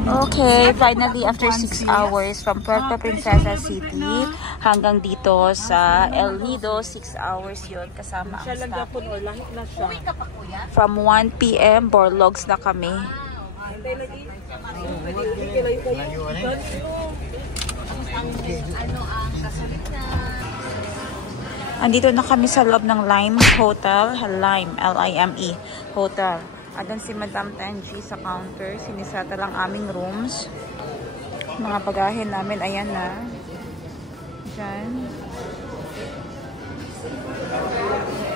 Okay, finally after 6 hours from Puerto Princesa City hanggang dito sa El Nido, 6 hours yun kasama ang staff. From 1 PM, Borlogs na kami. Andito na kami sa loob ng Lime Hotel, Lime, L-I-M-E Hotel. Adan si Madam Tenji sa counter, siniseta lang aming rooms. Mga bagahin namin, ayan na. Diyan.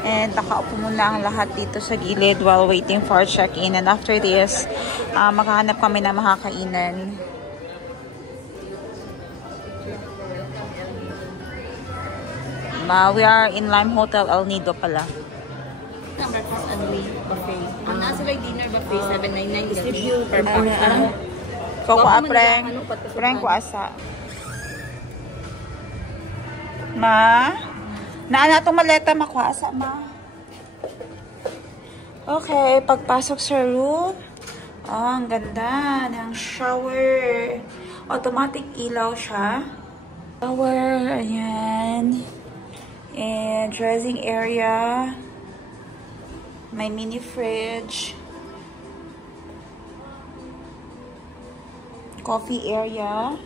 And nakaupo muna ang lahat dito sa gilid while waiting for check-in. And after this, makahanap kami na makakainan. We are in Lime Hotel, El Nido pala. Breakfast and buffet. Ang nasa like dinner buffet, 799 per pack. Koko preng ko asa. Ma? Naana itong maleta makuasa, ma. Okay, pagpasok sa room. Oh, ang ganda ng shower. Automatic ilaw siya. Shower, ayan. And dressing area. May mini fridge. Coffee area.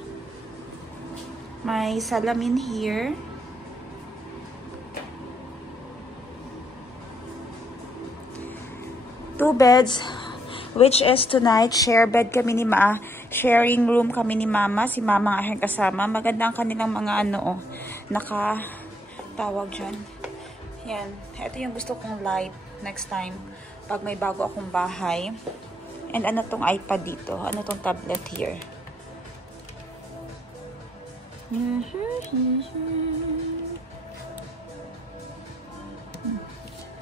May salamin here. Two beds, which is tonight, share bed kami ni sharing room kami ni Mama. Si Mama ang aking kasama. Maganda ang kanilang mga ano, nakatawag dyan. Yan. Ito yung gusto kong light next time pag may bago akong bahay. And ano tong iPad dito? Ano tong tablet here?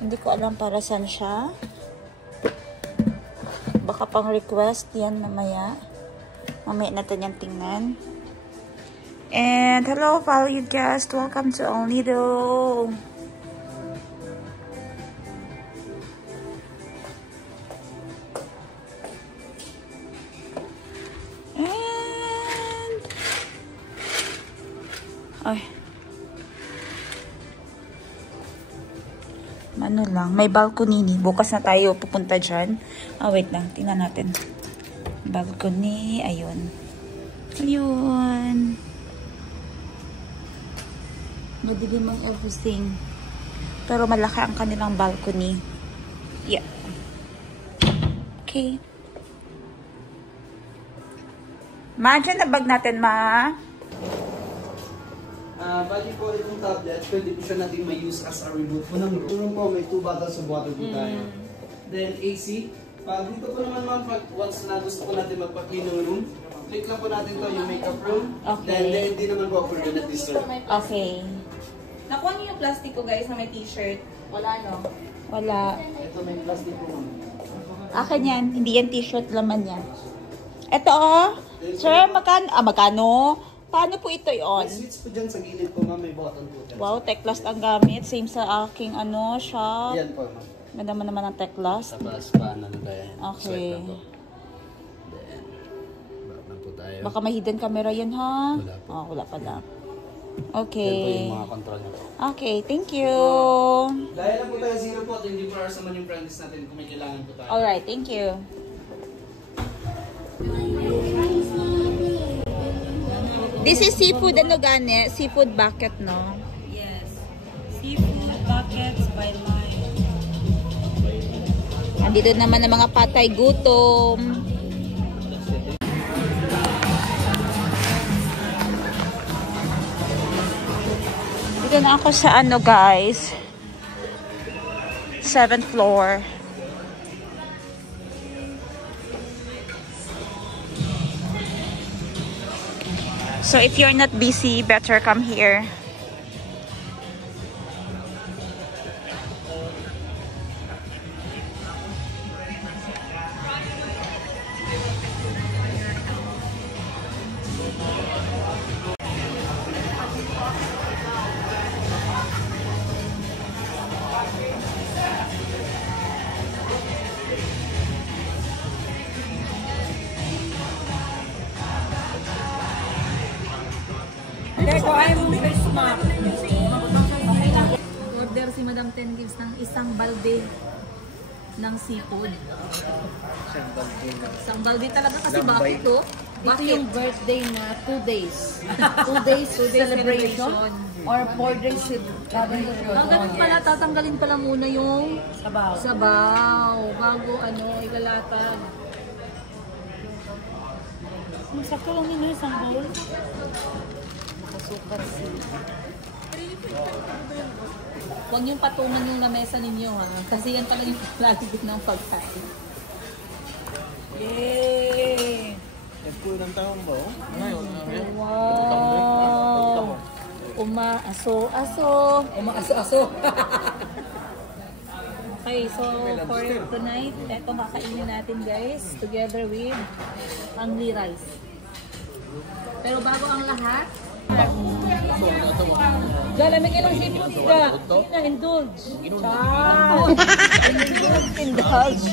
Hindi ko alam para saan siya. Baka pang request yan mamaya. Mamaya natin yan tingnan. And hello valued guest. Welcome to El Nido. Ay. Ano lang, may balcony ni. Bukas na tayo pupunta dyan. Wait lang, tingnan natin. Balcony, ayun. Ayun. Madilim ang everything. Pero malaki ang kanilang balcony. Yeah. Okay. Imagine na bag natin, ma. Bali po itong tablet, pwede po siya natin may-use as a remote po ng room. Room po, may 2 bottles of water po tayo. Then AC. Dito po naman ma'am, once na gusto po natin magpa-clean ng room, click lang po natin to yung makeup room. Okay. Then hindi naman po for not disturb. Okay. Nakuha niyo yung plastic ko guys na may t-shirt. Wala no? Wala. Ito may plastic po ma'am. Akin yan. Hindi yan t-shirt, laman yan. Ito oh. Sir, magkano? Paano po ito May on? switch po dyan sa gilid po ma'am, may button po dyan. Wow, Teclast ang gamit. Same sa aking shop. Yan po ma'am. Ganda naman ang Teclast. Tapos paano na tayo? Okay. Then, back na po tayo. Baka may hidden camera yan ha? Wala po. Oh, wala pala. Yan Okay. po yung mga control niya po. Okay, thank you. Dahil lang po tayo 0 po, 24 hours naman yung practice natin kung may kailangan po tayo. Alright, thank you. This is seafood, ano gani? Seafood bucket, no? Yes. Seafood buckets by Lime. Andito naman ang mga patay gutom. Dito na ako sa guys. 7th floor. So if you're not busy, better come here. Order si Madam Ten Gives ng isang balde ng seafood. Isang balde talaga kasi bakit to? Dito yung birthday na 2 days. 2 days celebration or 4 days celebration. Ganun pala, tatanggalin pala muna yung sabaw bago ilalatag. Masakto lang nila isang bowl. Nakasukar sila. Huwag niyong patuman yung lamesa ninyo ha. Kasi yan talaga yung lagi ng pagkain. Yay! Wow! Umaaso-aso. Umaaso-aso. Okay, so for tonight, eto kakainin natin guys, together with only rice. Pero bago ang lahat, Galamig ilang seafood ka. Hindi na, indulge. Ciao! Indulge.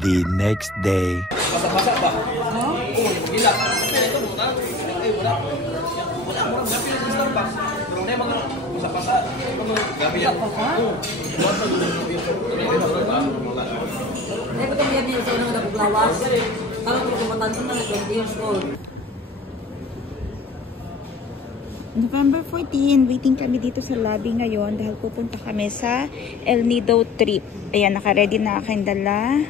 The next day. Basa-basa ba? Oo, gila. Ito muna. Ay, wala. Wala, gabi yung Starbucks. Pero na yung mga basa-basa. Gabi yan. Hindi ko kami yan yung sa unang nabuglawas. Parang kung kumatanto na 20 years old. November 14, waiting kami dito sa lobby ngayon dahil pupunta kami sa El Nido trip. Ayan, naka-ready na aking dala.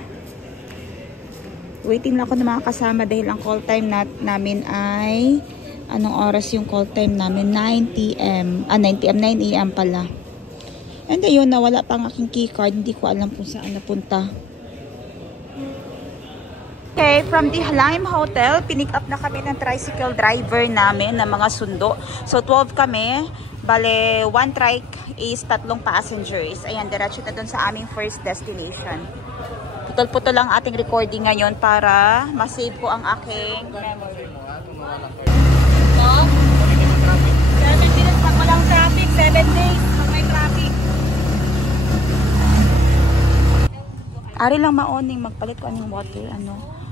Waiting lang ako ng mga kasama dahil ang call time namin ay anong oras yung call time namin? 9 p.m. 9 a.m. pala. And ayun, nawala pa ang aking keycard. Hindi ko alam kung saan napunta. Okay, from the Lime Hotel, pinick up na kami ng tricycle driver namin na mga sundo. So 12 kami, bale 1 trike is 3 passengers. Ayan, diretso na dun sa aming first destination. Putol-putol lang ating recording ngayon para masave ko ang aking memory. So, 7 minutes pag walang traffic, 7 days pag may traffic. Ari lang maoning magpalit ko anong water,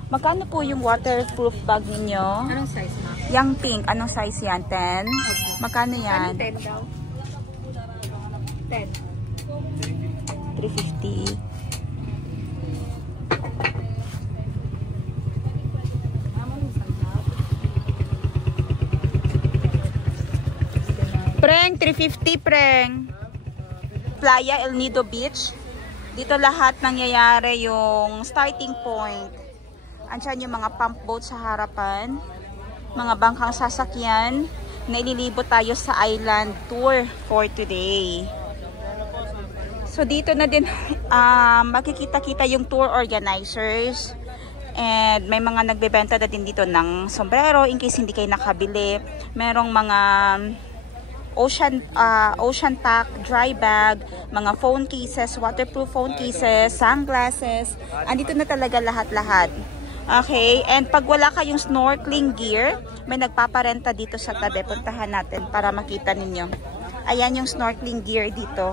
Magkano po yung waterproof bag ninyo? anong size ma? Yung pink, anong size yan? 10? Magkano yan? 10 daw. 10. 350. Preng, 350 preng. Playa El Nido Beach. Dito lahat nangyayari yung starting point. Andiyan yung mga pump boat sa harapan. Mga bangkang sasakyan. Na ililibot tayo sa island tour for today. So dito na din makikita-kita yung tour organizers. And may mga nagbebenta na din dito ng sombrero in case hindi kayo nakabili. Merong mga ocean pack, dry bag, mga phone cases, waterproof phone cases, sunglasses. Andito na talaga lahat-lahat. Okay, and pag wala kayong snorkeling gear, may nagpaparenta dito sa tabi. Puntahan natin para makita ninyo. Ayan yung snorkeling gear dito.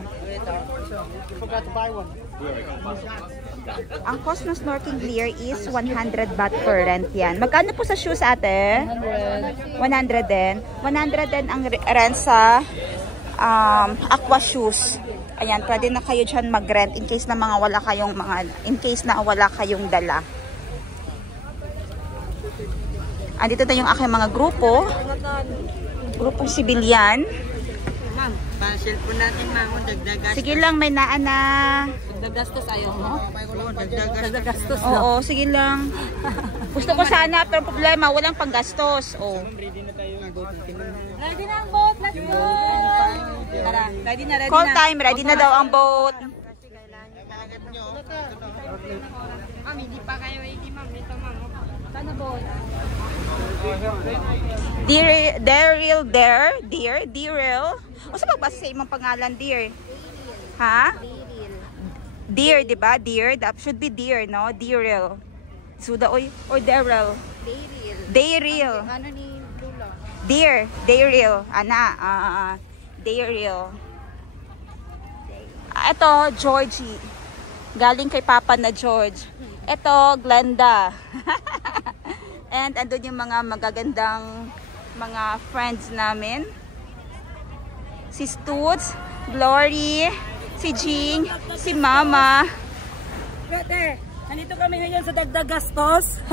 Ang cost ng snorkeling gear is 100 baht per rent yan. Magkano po sa shoes ate? 100 din. 100 din ang rent sa aqua shoes. Ayan, pwede na kayo dyan mag-rent in case na wala kayong dala. Andito na yung aking mga grupo. Grupong sibilyan. Ma'am, pa-shell po natin ma'am. Dagdagas. Sige lang, may naana. Dagdagastos ayaw mo? Dagdagastos. Oo, sige lang. Gusto ko sana, pero problema, walang panggastos. Oh. Ready na tayo ng boat. Ready na ang boat! Let's go! Tara, ready na. Call time, ready na daw ang boat. Ma'am, hindi pa kayo ready ma'am. Ito ma'am. Sana boat? Dear. O sa pagbasa sa imong pangalan, dear? Ha? Dear, di ba? Dear, that should be dear, no? Dearil. Suda oy or Daryl? Daryl. Ano ni Lula? Dear, Daryl. Ana, Daryl. Ito, Georgie. Galing kay Papa na George. Ito, Glenda. And andun yung mga magagandang mga friends namin. Si Stutz, Glory, si Jing, si Mama. Brother, nandito kami ngayon sa Dagdag Gastos.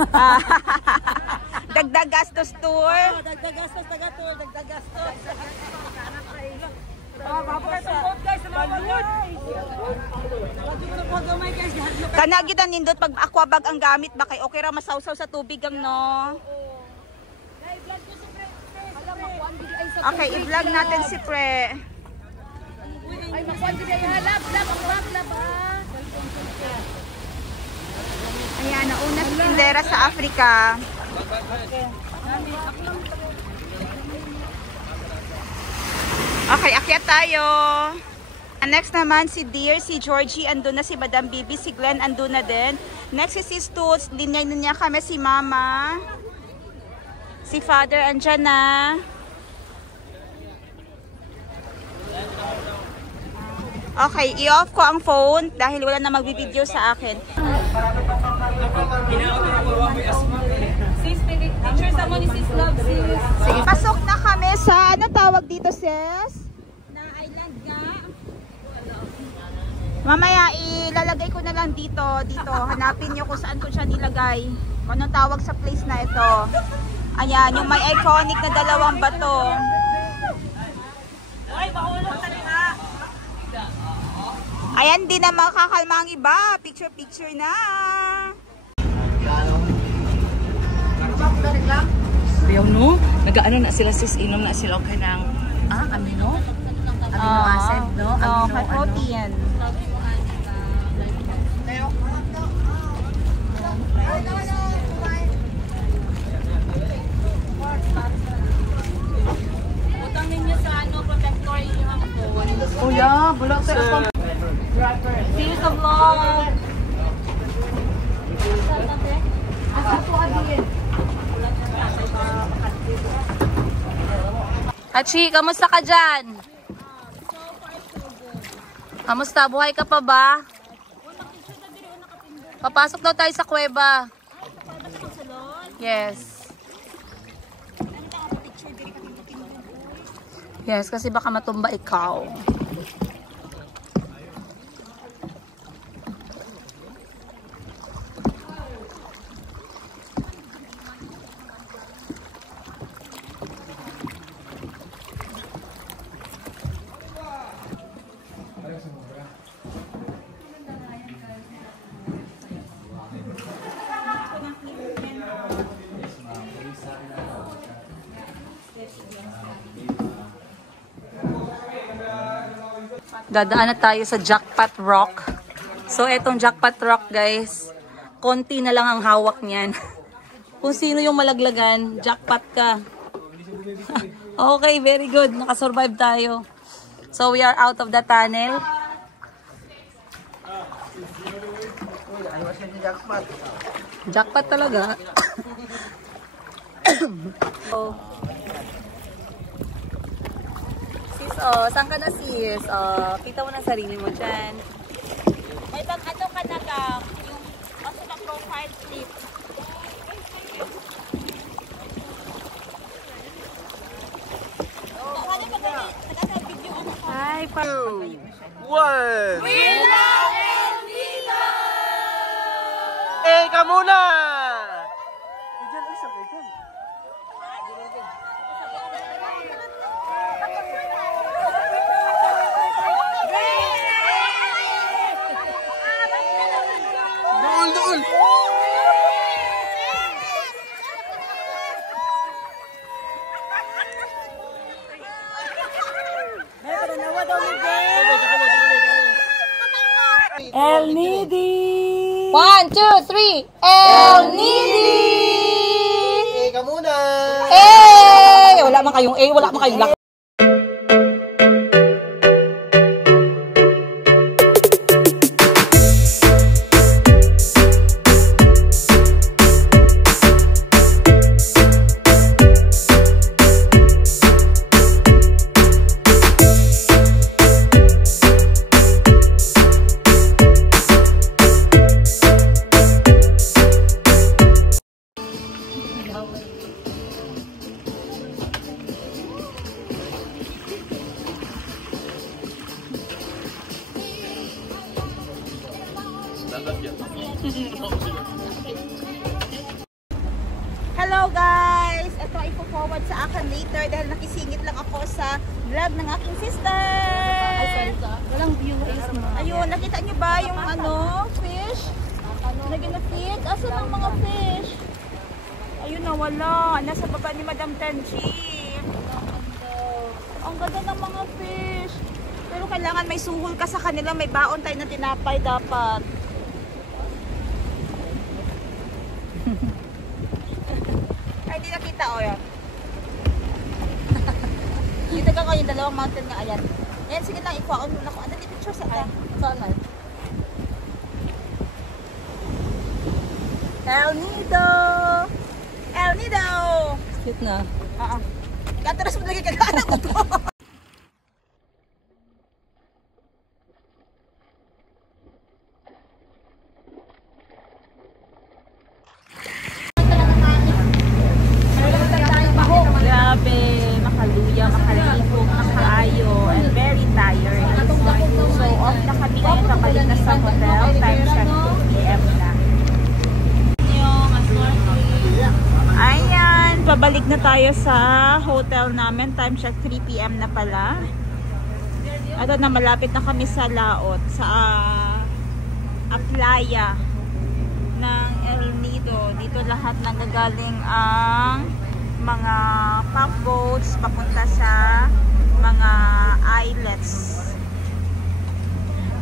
Dagdag Gastos Tour. Dagdag Gastos, taga-tour, Dagdag Gastos. Papakasapot guys, salamat guys. Kanagitan nindot pag aquabag ang gamit ba kay okay ra masawsaw sa tubig ang no. Okay, i-vlog natin si Pre. Ay, makuha din ay halap, lap. Ayan, nauna si tindera sa Africa. Okay, akyat tayo. Next naman si Dear, si Georgie, andun na si Madam Bibi, si Glenn andun na din. Next is si Stutz, linya niya kami si Mama. Si Father andyan na. Okay, i-off ko ang phone dahil wala na magbibideo sa akin. Sis, picture sa mo ni Sis Love, sis. Sige, pasok na kami sa, ano tawag dito, sis? Na island ka. Mamaya, ilalagay ko na lang dito. Hanapin nyo kung saan ko siya nilagay. Kung anong tawag sa place na ito. Ayan, yung may iconic na dalawang bato. Ay, mahulog ka rin ha. Ayan, di na makakalma ang iba. Picture na. Ayaw no, nag-ano na sila sis, inom na sila okay ng amino? Amino acid, no? Amino, protein. Utang ninyo sa protector yung phone. Oh yeah, bulak sa See you sa vlog! Hachi, kamusta ka dyan? Kamusta? Buhay ka pa ba? Papasok daw tayo sa kuweba. Yes. Yes, kasi baka matumba ikaw. Dadaan na tayo sa Jackpot Rock. So, etong Jackpot Rock, guys, konti na lang ang hawak niyan. Kung sino yung malaglagan, jackpot ka. Okay, very good. Nakasurvive tayo. So, we are out of the tunnel. Jackpot talaga. Oh. Sis, oh, saan ka na sis? Oh, kita mo na sarili mo dyan. May bag ano ka na lang, yung also na profile clip. Hi, pa. 1. We love El Nido! Ka muna! Doon! El Nidi! 1, 2, 3. El Nidi! Ka muna! Wala man kayong A, wala man kayong lock. Hello guys! Ito ay po-forward sa akin later dahil nakisingit lang ako sa vlog ng aking sister. Walang viewers mo. Ayun, nakita niyo ba yung fish? Lagyan na feed? Asan ang mga fish? Ayun na, wala. Nasa baba ni Madam Tenji. Ang ganda ng mga fish. Pero kailangan may suhol ka sa kanila. May baon tayo na tinapay dapat. Ay, hindi nakita o yan. Dito ka ko yung dalawang mountain nga. Ayan. Ayan, sige lang. Ikuhaon muna ko. Ano, picture sa ta? Saan na? El Nido! El Nido! Sit na. Kataras mo lagi kagana ko to. Grabe, makaluya, makaligo, makaayo, and very tired. So off na kami ngayon, kabalik na sa hotel. Time check 2 PM na. Ayan, pabalik na tayo sa hotel namin. Time check 3 PM na pala. At na malapit na kami sa laot, sa playa ng El Nido. Dito lahat nanggagaling ang mga pump boats papunta sa mga islets.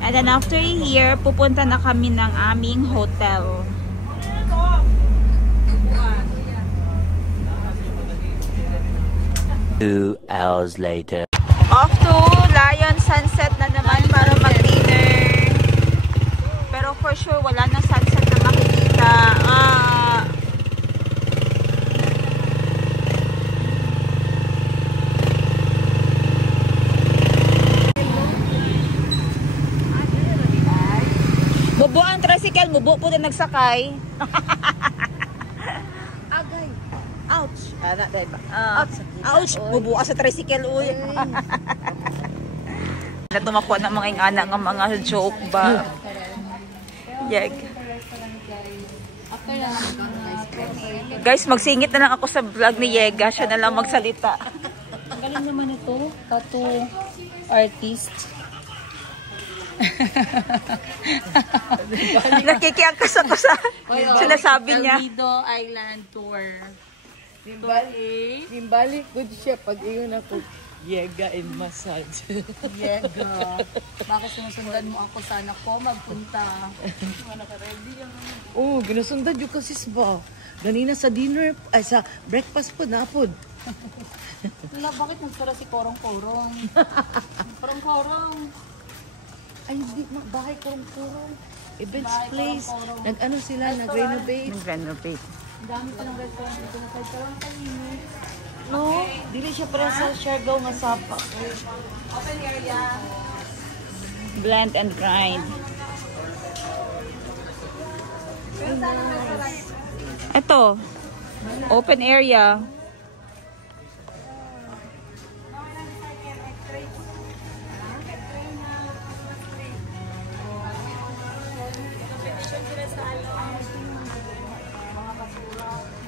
And then after here, pupunta na kami ng aming hotel. 2 hours later. Off to Lion Sunset na naman para mag-dinner. Pero for sure, wala na sunset na makikita. Mubo ang tricycle, mubo po din nagsakay. Agay. Ouch. Ouch. Bubuka sa tricycle. Uy. Natumakuha ng mga ingana ng mga joke ba? Yeg. Guys, magsingit na lang ako sa vlog ni Yega. Siya na lang magsalita. Ang galing naman ito. Tattoo artist. Nakikiangkas ako sa sinasabi niya. El Nido Island Tour. Nimbalik good siya pag iyon ako yega and massage. Yega. Bakit sinusundan mo ako? Sana ko magpunta. Oo, ginusundan yung kasi ba. Ganina sa dinner, ay sa breakfast po na po. Wala, bakit nagsara si Korong-Korong? Korong-Korong. Ay, hindi, bahay Korong-Korong. Events place. Nag-ano sila, nag-renovate. Nag-renovate. Ang dami pa ng restaurant dito. Kahit lang kayo. No, dili siya para sa Siargao nga sapa. Blend and grind. Ito. Open area.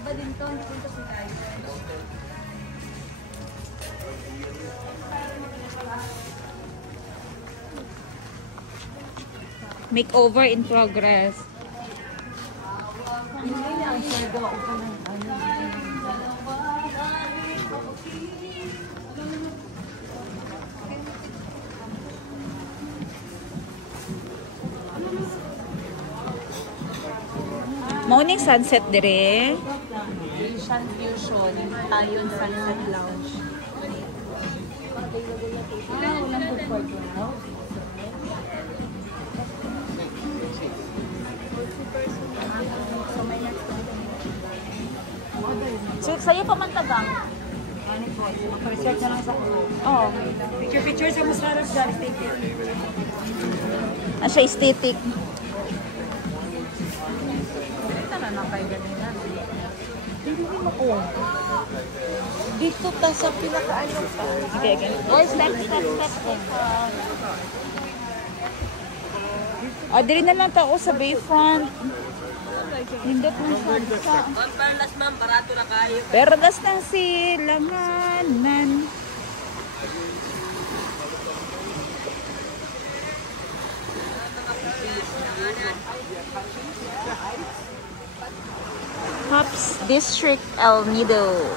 Iba din to. Hindi punta si tayo. Makeover in progress. Morning sunset dire. Asian Fusion. Tayon Sunset Lounge. Walang food court now. So, sa'yo pa man tagang? Research na lang sa kulo. Oo. Picture sa masarap dahil take it. Siya aesthetic. Dito ta sa pinakaano pa. Sige, again. Or step. Dili na lang tao sa Bayfront. Nindot man sa. Perlas ma'am, barato na kayo. Perlas ng silanganan. Hops District El Nido.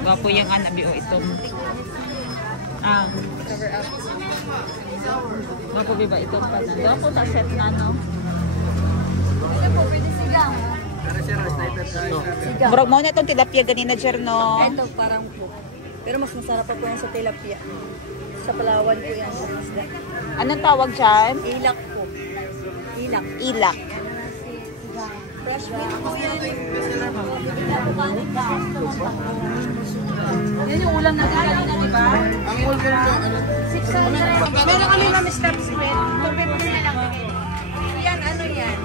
Gwapo yung anabi o itong cover up. Gwapo ba itong pala? Gwapo sa set na, no? Ito po, pwede sigang. Murag mo na itong tilapia ganina, Jerno. Ito parang po. Pero mas masarap pa po yan sa tilapia. Sa Palawan po yan sa isda. Anong tawag dyan? Ilak po. Ilak. Ilak. Fresh meat po yan. Yan yung ulam natin kanina, di ba? Ang order ko, ano? 600. Meron kami mami steps with. 250 na lang. Yan, ano yan?